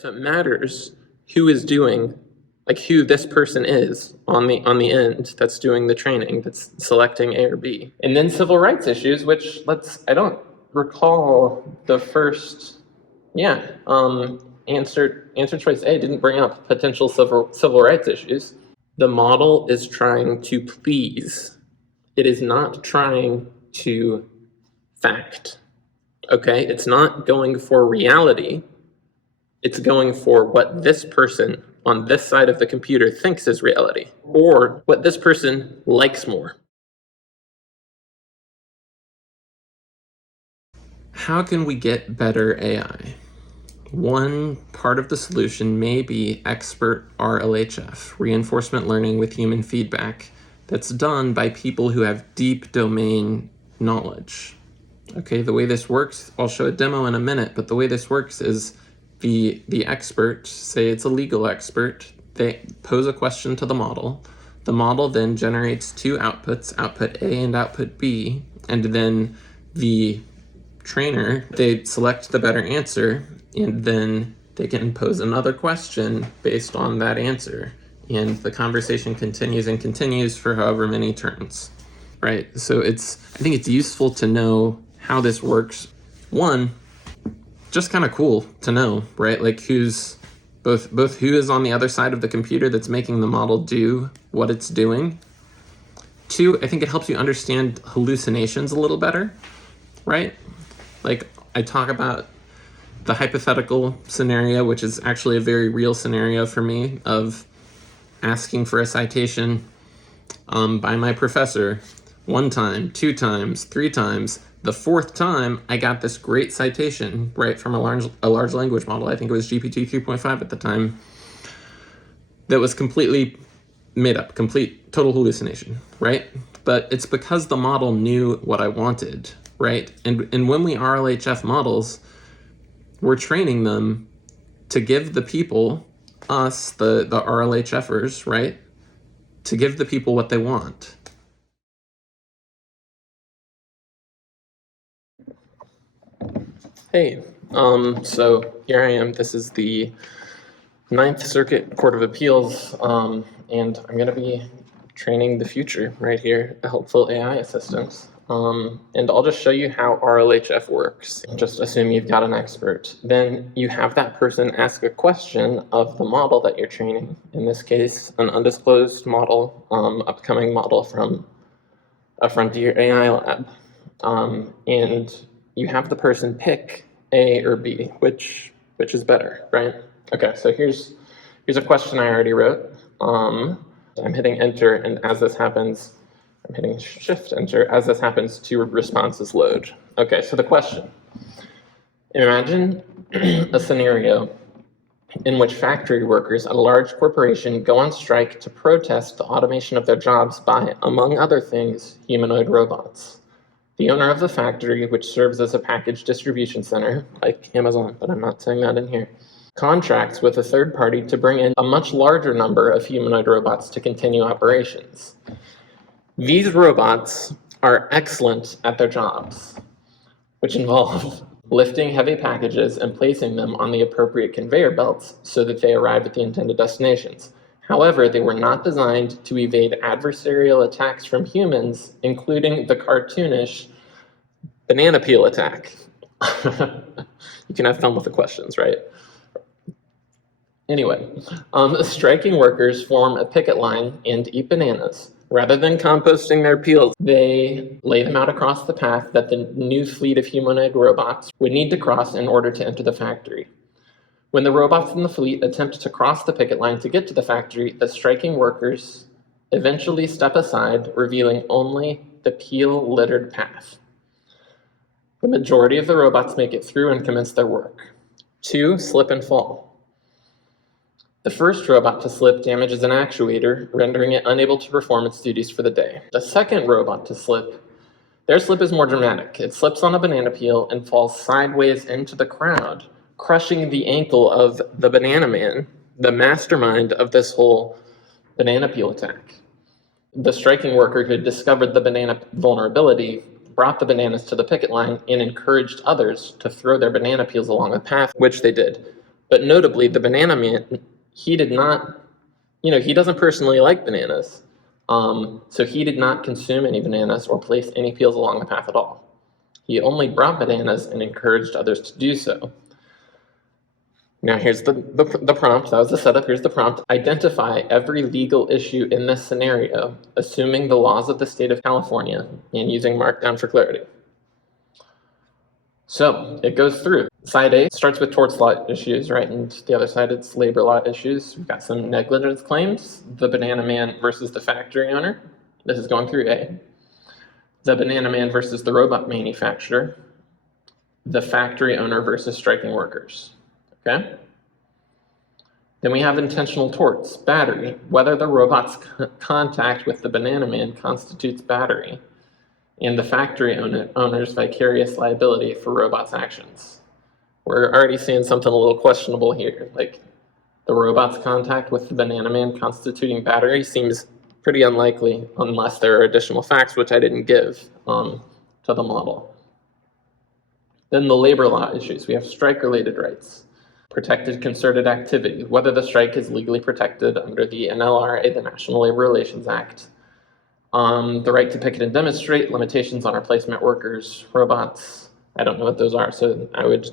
So it matters who is doing, like who this person is on the end that's doing the training, that's selecting A or B. And then civil rights issues, which I don't recall the first, answer choice A didn't bring up potential civil rights issues. The model is trying to please. It is not trying to fact. Okay, it's not going for reality. It's going for what this person on this side of the computer thinks is reality, or what this person likes more. How can we get better AI? One part of the solution may be expert RLHF, reinforcement learning with human feedback, that's done by people who have deep domain knowledge. Okay, the way this works, I'll show a demo in a minute, but the way this works is the expert, say it's a legal expert, they pose a question to the model. The model then generates two outputs, output A and output B, and then the trainer, they select the better answer, and then they can pose another question based on that answer. And the conversation continues and continues for however many turns, right? So I think it's useful to know how this works. One, just kind of cool to know, right? Like who's both who is on the other side of the computer that's making the model do what it's doing. Two, I think it helps you understand hallucinations a little better, right? Like I talk about the hypothetical scenario, which is actually a very real scenario for me, of asking for a citation by my professor 1 time, 2 times, 3 times. The 4th time, I got this great citation, right, from a large language model. I think it was GPT 3.5 at the time. That was completely made up, total hallucination, right? But it's because the model knew what I wanted, right? And when we RLHF models, we're training them to give the people, us, the RLHFers, right, to give the people what they want. Hey, so here I am. This is the 9th Circuit Court of Appeals, and I'm going to be training the future right here, a helpful AI assistant. And I'll just show you how RLHF works. Just assume you've got an expert. Then you have that person ask a question of the model that you're training. In this case, an undisclosed model, upcoming model from a Frontier AI lab. And you have the person pick A or B, which is better, right? Okay, so here's a question I already wrote. I'm hitting enter, and as this happens, I'm hitting shift enter. As this happens, 2 responses load. Okay, so the question. Imagine a scenario in which factory workers at a large corporation go on strike to protest the automation of their jobs by, among other things, humanoid robots. The owner of the factory, which serves as a package distribution center, like Amazon, but I'm not saying that in here, contracts with a third party to bring in a much larger number of humanoid robots to continue operations. These robots are excellent at their jobs, which involve lifting heavy packages and placing them on the appropriate conveyor belts so that they arrive at the intended destinations. However, they were not designed to evade adversarial attacks from humans, including the cartoonish banana peel attack. You can have fun with the questions, right? Anyway, striking workers form a picket line and eat bananas. Rather than composting their peels, they lay them out across the path that the new fleet of humanoid robots would need to cross in order to enter the factory. When the robots in the fleet attempt to cross the picket line to get to the factory, the striking workers eventually step aside, revealing only the peel-littered path. The majority of the robots make it through and commence their work. 2 slip and fall. The first robot to slip damages an actuator, rendering it unable to perform its duties for the day. The second robot to slip, their slip is more dramatic. It slips on a banana peel and falls sideways into the crowd, crushing the ankle of the banana man, the mastermind of this whole banana peel attack. The striking worker who had discovered the banana vulnerability brought the bananas to the picket line and encouraged others to throw their banana peels along the path, which they did. But notably, the banana man, he did not, he doesn't personally like bananas. So he did not consume any bananas or place any peels along the path at all. He only brought bananas and encouraged others to do so. Now here's the prompt. That was the setup. Here's the prompt. Identify every legal issue in this scenario, assuming the laws of the state of California and using Markdown for clarity. So it goes through. Side A starts with torts law issues, right? And the other side, it's labor law issues. We've got some negligence claims, the banana man versus the factory owner. This is going through A. The banana man versus the robot manufacturer. The factory owner versus striking workers, okay? Then we have intentional torts, battery, whether the robot's contact with the banana man constitutes battery, and the factory owner's vicarious liability for robot's actions. We're already seeing something a little questionable here, like the robot's contact with the banana man constituting battery seems pretty unlikely unless there are additional facts, which I didn't give to the model. Then the labor law issues, we have strike-related rights, protected concerted activity, whether the strike is legally protected under the NLRA, the National Labor Relations Act, the right to picket and demonstrate, limitations on replacement workers, robots. I don't know what those are, so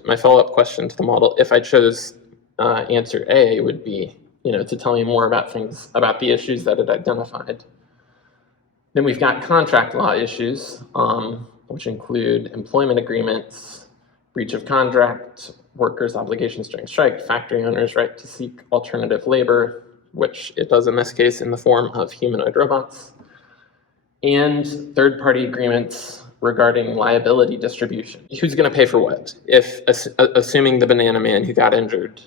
my follow-up question to the model, if I chose answer A, would be, to tell me more about things, about the issues that it identified. Then we've got contract law issues, which include employment agreements, breach of contract, workers' obligations during strike, factory owners' right to seek alternative labor, which it does in this case in the form of humanoid robots, and third-party agreements regarding liability distribution. Who's going to pay for what? If assuming the banana man who got injured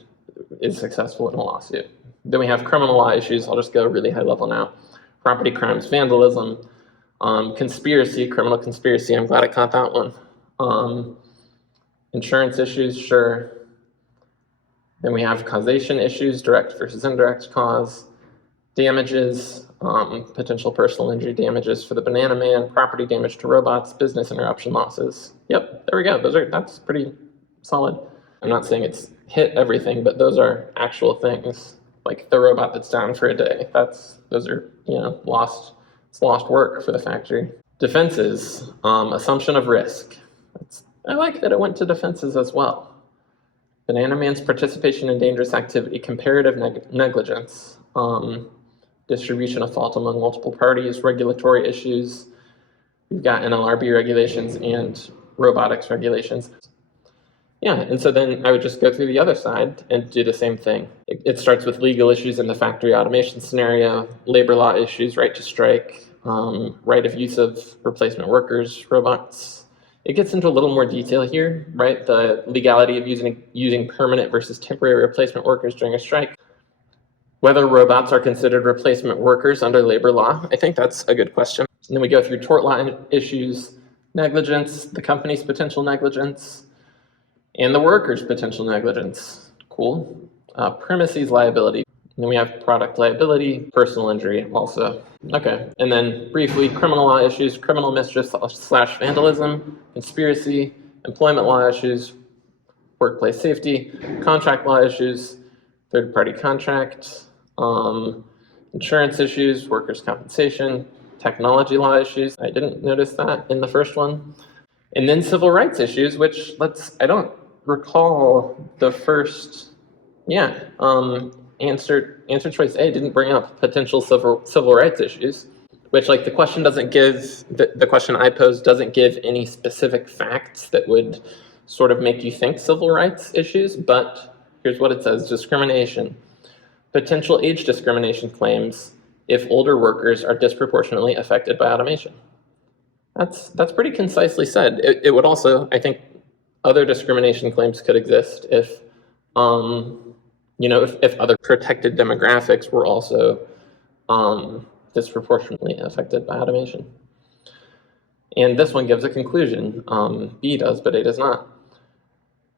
is successful in a lawsuit. Then we have criminal law issues. I'll just go really high level now. Property crimes, vandalism, conspiracy, criminal conspiracy. I'm glad I caught that one. Insurance issues, sure. Then we have causation issues, direct versus indirect cause, damages, potential personal injury damages for the banana man, property damage to robots, business interruption losses. Yep, there we go. That's pretty solid. I'm not saying it's hit everything, but those are actual things. Like the robot that's down for a day. Those are lost work for the factory. Defenses, assumption of risk. I like that it went to defenses as well. Banana man's participation in dangerous activity, comparative negligence, distribution of fault among multiple parties, regulatory issues. We've got NLRB regulations and robotics regulations. Yeah, and so then I would just go through the other side and do the same thing. It starts with legal issues in the factory automation scenario, labor law issues, right to strike, right of use of replacement workers, robots. It gets into a little more detail here, right? The legality of using permanent versus temporary replacement workers during a strike. Whether robots are considered replacement workers under labor law, I think that's a good question. And then we go through tort law issues, negligence, the company's potential negligence, and the worker's potential negligence. Cool. Premises liability. And then we have product liability, personal injury also. Okay, and then briefly, criminal law issues, criminal mischief / vandalism, conspiracy, employment law issues, workplace safety, contract law issues, third-party contract, insurance issues, workers' compensation, technology law issues. I didn't notice that in the first one. And then civil rights issues, which I don't recall the first, answer choice A didn't bring up potential civil rights issues, which the question doesn't give, the question I posed doesn't give any specific facts that would sort of make you think civil rights issues, but here's what it says: discrimination. Potential age discrimination claims if older workers are disproportionately affected by automation. That's pretty concisely said. It would also, I think, other discrimination claims could exist if other protected demographics were also disproportionately affected by automation. And this one gives a conclusion. B does, but A does not.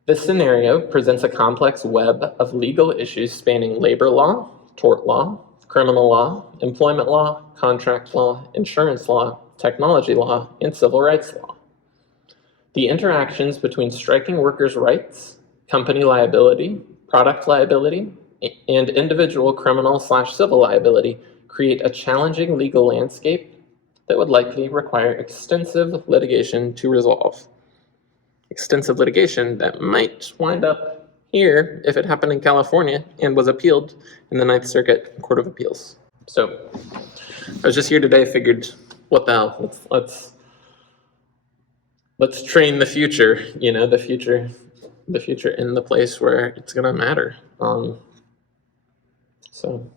This scenario presents a complex web of legal issues spanning labor law, tort law, criminal law, employment law, contract law, insurance law, technology law, and civil rights law. The interactions between striking workers' rights, company liability, product liability and individual criminal/civil liability create a challenging legal landscape that would likely require extensive litigation to resolve. Extensive litigation that might wind up here if it happened in California and was appealed in the Ninth Circuit Court of Appeals. So I was just here today, figured, what the hell, let's train the future, the future in the place where it's gonna matter. So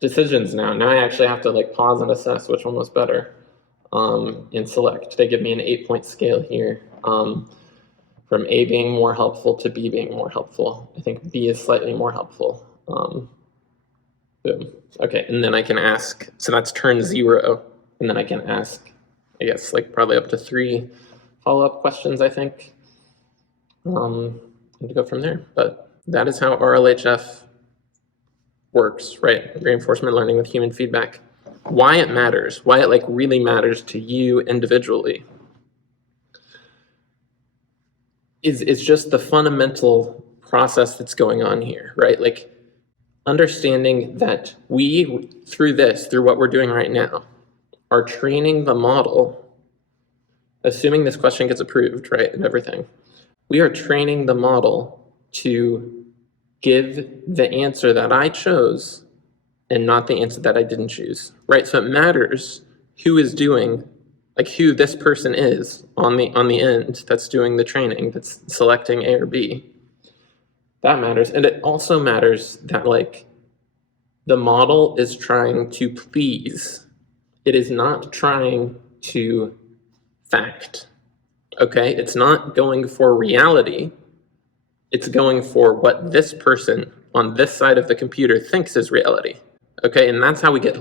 decisions now I actually have to pause and assess which one was better, and select. They give me an 8-point scale here, from A being more helpful to B being more helpful. I think B is slightly more helpful. Boom. Okay, and then I can ask, so that's turn 0, and then I can ask, I guess, probably up to 3 follow-up questions, I think, and to go from there. But that is how RLHF works, right? Reinforcement learning with human feedback. Why it matters, why it really matters to you individually, is just the fundamental process that's going on here, right? Understanding that we, through what we're doing right now, are training the model, assuming this question gets approved, right, and everything. We are training the model to give the answer that I chose and not the answer that I didn't choose, right? So it matters who is doing, who this person is on the end that's doing the training, that's selecting A or B. That matters. And it also matters that the model is trying to please. It is not trying to fact, okay? It's not going for reality. It's going for what this person on this side of the computer thinks is reality, okay? And that's how we get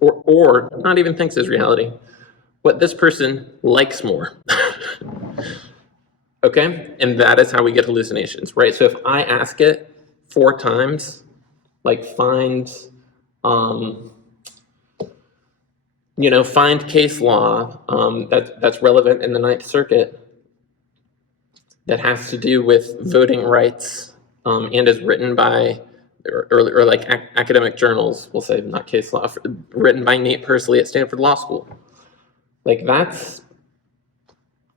or not even thinks is reality, what this person likes more. Okay, and that is how we get hallucinations, right? So if I ask it 4 times, find case law that's relevant in the Ninth Circuit that has to do with voting rights, and is written by, or academic journals, we'll say, not case law, written by Nate Persley at Stanford Law School. That's,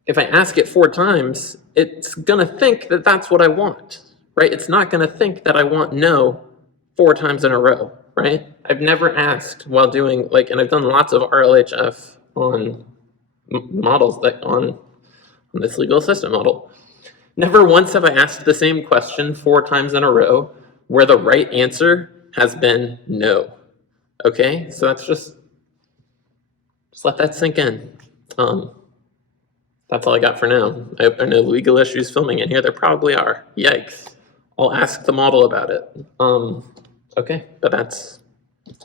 if I ask it 4 times, it's gonna think that that's what I want, right? It's not gonna think that I want no 4 times in a row, right? I've never asked while doing, and I've done lots of RLHF on models on this legal assistant model. Never once have I asked the same question 4 times in a row where the right answer has been no, okay? So that's just let that sink in. That's all I got for now. I hope there are no legal issues filming in here. There probably are. Yikes. I'll ask the model about it. Okay, but that's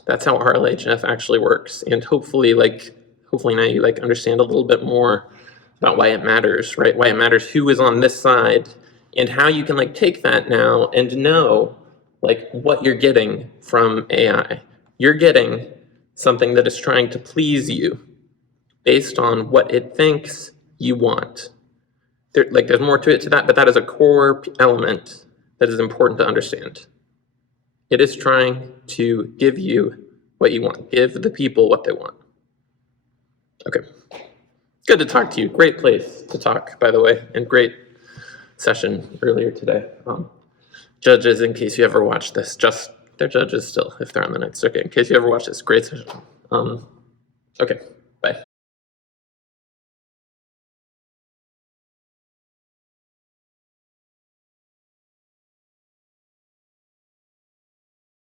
how RLHF actually works. And hopefully now you understand a little bit more about why it matters, right? Why it matters who is on this side, and how you can take that now and know what you're getting from AI. You're getting something that is trying to please you based on what it thinks you want. There's more to it to that, but that is a core element that is important to understand. It is trying to give you what you want, give the people what they want. Okay, good to talk to you. Great place to talk, by the way, and great session earlier today. Judges, in case you ever watch this, they're judges still if they're on the Ninth Circuit. In case you ever watch this, great session. Okay.